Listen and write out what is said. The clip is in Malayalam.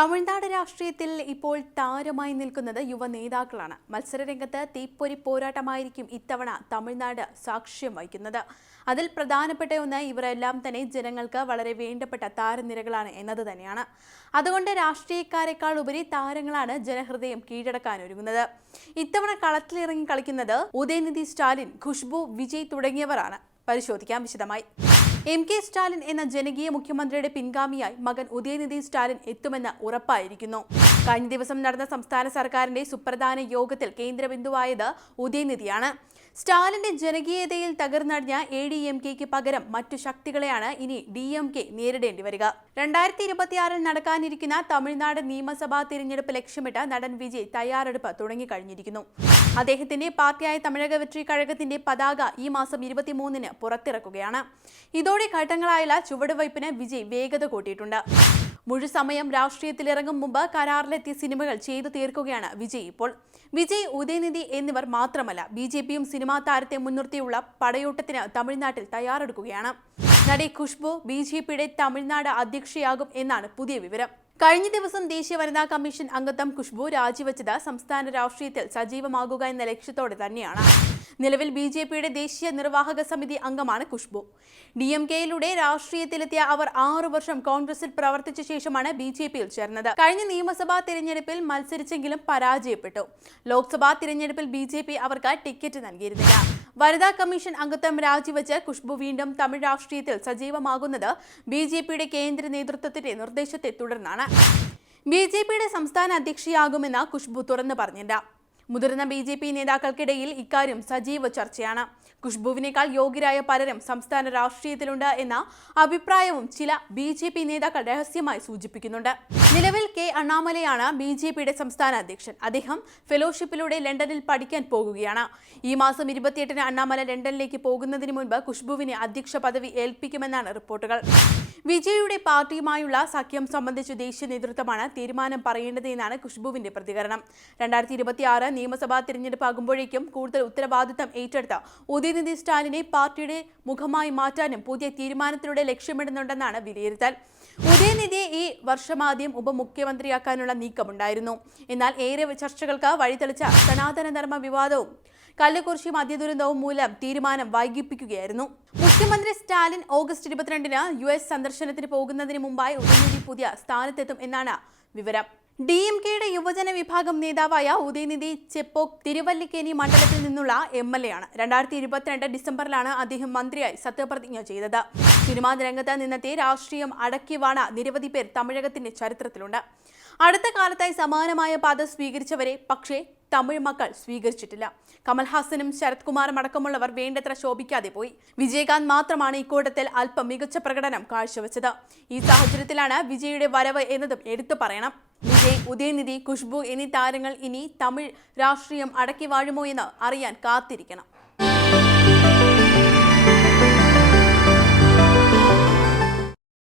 തമിഴ്നാട് രാഷ്ട്രീയത്തിൽ ഇപ്പോൾ താരമായി നിൽക്കുന്നത് യുവ നേതാക്കളാണ്. മത്സരരംഗത്ത് തീപ്പൊരി പോരാട്ടമായിരിക്കും ഇത്തവണ തമിഴ്നാട് സാക്ഷ്യം വഹിക്കുന്നത്. അതിൽ പ്രധാനപ്പെട്ട ഒന്ന് ഇവരെല്ലാം തന്നെ ജനങ്ങൾക്ക് വളരെ വേണ്ടപ്പെട്ട താരനിരകളാണ് എന്നത് തന്നെയാണ്. അതുകൊണ്ട് രാഷ്ട്രീയക്കാരെക്കാൾ ഉപരി താരങ്ങളാണ് ജനഹൃദയം കീഴടക്കാൻ ഒരുങ്ങുന്നത്. ഇത്തവണ കളത്തിലിറങ്ങി കളിക്കുന്നത് ഉദയനിധി സ്റ്റാലിൻ ഖുഷ്ബു വിജയ് തുടങ്ങിയവരാണ്. പരിശോധിക്കാം വിശദമായി. എം കെ സ്റ്റാലിൻ എന്ന ജനകീയ മുഖ്യമന്ത്രിയുടെ പിൻഗാമിയായി മകൻ ഉദയനിധി സ്റ്റാലിൻ എത്തുമെന്ന് ഉറപ്പായിരിക്കുന്നു. കഴിഞ്ഞ ദിവസം നടന്ന സംസ്ഥാന സർക്കാരിന്റെ സുപ്രധാന യോഗത്തിൽ കേന്ദ്രബിന്ദുവായത് ഉദയനിധിയാണ്. സ്റ്റാലിന്റെ ജനകീയതയിൽ തകർന്നടിഞ്ഞ എ ഡി എം കെക്ക് പകരം മറ്റു ശക്തികളെയാണ് ഇനി ഡി എം കെ നേരിടേണ്ടി വരിക. രണ്ടായിരത്തി ഇരുപത്തിയാറിൽ നടക്കാനിരിക്കുന്ന തമിഴ്നാട് നിയമസഭാ തിരഞ്ഞെടുപ്പ് ലക്ഷ്യമിട്ട് നടൻ വിജയ് തയ്യാറെടുപ്പ് തുടങ്ങിക്കഴിഞ്ഞിരിക്കുന്നു. അദ്ദേഹത്തിന്റെ പാർട്ടിയായ തമിഴക വെട്രി കഴകത്തിന്റെ പതാക ഈ മാസം ഇരുപത്തിമൂന്നിന് പുറത്തിറക്കുകയാണ്. ഇതോടെ ഘട്ടങ്ങളായുള്ള ചുവടുവയ്പ്പിന് വിജയ് വേഗത കൂട്ടിയിട്ടുണ്ട്. മുഴുസമയം രാഷ്ട്രീയത്തിലിറങ്ങും മുമ്പ് കരാറിലെത്തിയ സിനിമകൾ ചെയ്തു തീർക്കുകയാണ് വിജയ്. ഇപ്പോൾ വിജയ് ഉദയനിധി എന്നിവർ മാത്രമല്ല ബി ജെ പിയും സിനിമാ താരത്തെ മുൻനിർത്തിയുള്ള പടയോട്ടത്തിന് തമിഴ്നാട്ടിൽ തയ്യാറെടുക്കുകയാണ്. നടി ഖുഷ്ബു ബി ജെ പിയുടെ തമിഴ്നാട് അധ്യക്ഷയാകും എന്നാണ് പുതിയ വിവരം. കഴിഞ്ഞ ദിവസം ദേശീയ വനിതാ കമ്മീഷൻ അംഗത്വം ഖുഷ്ബു രാജിവെച്ചത് സംസ്ഥാന രാഷ്ട്രീയത്തിൽ സജീവമാകുക എന്ന ലക്ഷ്യത്തോടെ തന്നെയാണ്. നിലവിൽ ബി ജെ പിയുടെ ദേശീയ നിർവാഹക സമിതി അംഗമാണ് ഖുഷ്ബു. ഡി എം കെയിലൂടെ രാഷ്ട്രീയത്തിലെത്തിയ അവർ ആറു വർഷം കോൺഗ്രസിൽ പ്രവർത്തിച്ച ശേഷമാണ് ബി ജെ പിയിൽ ചേർന്നത്. കഴിഞ്ഞ നിയമസഭാ തിരഞ്ഞെടുപ്പിൽ മത്സരിച്ചെങ്കിലും പരാജയപ്പെട്ടു. ലോക്സഭാ തിരഞ്ഞെടുപ്പിൽ ബി ജെ പി അവർക്ക് ടിക്കറ്റ് നൽകിയിരുന്നില്ല. വനിതാ കമ്മീഷൻ അംഗത്വം രാജിവെച്ച് ഖുഷ്ബു വീണ്ടും തമിഴ് രാഷ്ട്രീയത്തിൽ സജീവമാകുന്നത് ബി ജെ പിയുടെ കേന്ദ്ര നേതൃത്വത്തിന്റെ നിർദ്ദേശത്തെ തുടർന്നാണ്. ബി ജെ പിയുടെ സംസ്ഥാന അധ്യക്ഷയാകുമെന്ന് ഖുഷ്ബു തുറന്നു പറഞ്ഞില്ല. മുതിർന്ന ബി ജെ പി നേതാക്കൾക്കിടയിൽ ഇക്കാര്യം സജീവ ചർച്ചയാണ്. ഖുഷ്ബുവിനേക്കാൾ യോഗ്യരായ പലരും സംസ്ഥാന രാഷ്ട്രീയത്തിലുണ്ട് എന്ന അഭിപ്രായവും ചില ബി ജെ പി നേതാക്കൾ രഹസ്യമായി സൂചിപ്പിക്കുന്നുണ്ട്. നിലവിൽ കെ അണ്ണാമലയാണ് ബി ജെ പിയുടെ സംസ്ഥാന അധ്യക്ഷൻ. അദ്ദേഹം ഫെലോഷിപ്പിലൂടെ ലണ്ടനിൽ പഠിക്കാൻ പോകുകയാണ്. ഈ മാസം ഇരുപത്തിയെട്ടിന് അണ്ണാമല ലണ്ടനിലേക്ക് പോകുന്നതിന് മുൻപ് ഖുഷ്ബുവിനെ അധ്യക്ഷ പദവി ഏൽപ്പിക്കുമെന്നാണ് റിപ്പോർട്ടുകൾ. വിജയുടെ പാർട്ടിയുമായുള്ള സഖ്യം സംബന്ധിച്ച് ദേശീയ നേതൃത്വമാണ് തീരുമാനം പറയേണ്ടത് എന്നാണ് ഖുഷ്ബുവിന്റെ പ്രതികരണം. രണ്ടായിരത്തി ഇരുപത്തിയാറ് നിയമസഭാ തിരഞ്ഞെടുപ്പ് ആകുമ്പോഴേക്കും കൂടുതൽ ഉത്തരവാദിത്തം ഏറ്റെടുത്ത ഉദയനിധി സ്റ്റാലിനെ പാർട്ടിയുടെ മുഖമായി മാറ്റാനും പുതിയ തീരുമാനത്തിലൂടെ ലക്ഷ്യമിടുന്നുണ്ടെന്നാണ് വിലയിരുത്തൽ. ഉദയനിധിയെ ഈ വർഷമാദ്യം ഉപമുഖ്യമന്ത്രിയാക്കാനുള്ള നീക്കമുണ്ടായിരുന്നു. എന്നാൽ ഏറെ ചർച്ചകൾക്ക് വഴിതെളിച്ച സനാതന ധർമ്മ വിവാദവും കല്ലുകുറിശി മദ്യദുരന്തവും മൂലം തീരുമാനം വൈകിപ്പിക്കുകയായിരുന്നു. മുഖ്യമന്ത്രി സ്റ്റാലിൻ ഓഗസ്റ്റ് ഇരുപത്തിരണ്ടിന് യു എസ് സന്ദർശനത്തിന് പോകുന്നതിന് മുമ്പായി ഉദയനിധി പുതിയ സ്ഥാനത്തെത്തും എന്നാണ് വിവരം. ഡി എം കെയുടെ യുവജന വിഭാഗം നേതാവായ ഉദയനിധി ചെപ്പോക് തിരുവല്ലിക്കേനി മണ്ഡലത്തിൽ നിന്നുള്ള എം എൽ എ ആണ് രണ്ടായിരത്തി ഇരുപത്തിരണ്ട് ഡിസംബറിലാണ് അദ്ദേഹം മന്ത്രിയായി സത്യപ്രതിജ്ഞ ചെയ്തത്. സിനിമാ രംഗത്ത് നിന്നത്തെ രാഷ്ട്രീയം അടക്കിവാണ നിരവധി പേർ തമിഴകത്തിന്റെ ചരിത്രത്തിലുണ്ട്. അടുത്ത കാലത്തായി സമാനമായ പാത സ്വീകരിച്ചവരെ പക്ഷേ തമിഴ് മക്കൾ സ്വീകരിച്ചിട്ടില്ല. കമൽഹാസനും ശരത് കുമാറും അടക്കമുള്ളവർ വേണ്ടത്ര ശോഭിക്കാതെ പോയി. വിജയകാന്ത് മാത്രമാണ് ഇക്കൂട്ടത്തിൽ അല്പം മികച്ച പ്രകടനം കാഴ്ചവെച്ചത്. ഈ സാഹചര്യത്തിലാണ് വിജയുടെ വരവ് എന്നതും എടുത്തു പറയണം. വിജയ് ഉദയനിധി ഖുഷ്ബു എന്നീ താരങ്ങൾ ഇനി തമിഴ് രാഷ്ട്രീയം അടക്കി വാഴുമോ എന്ന് അറിയാൻ കാത്തിരിക്കണം.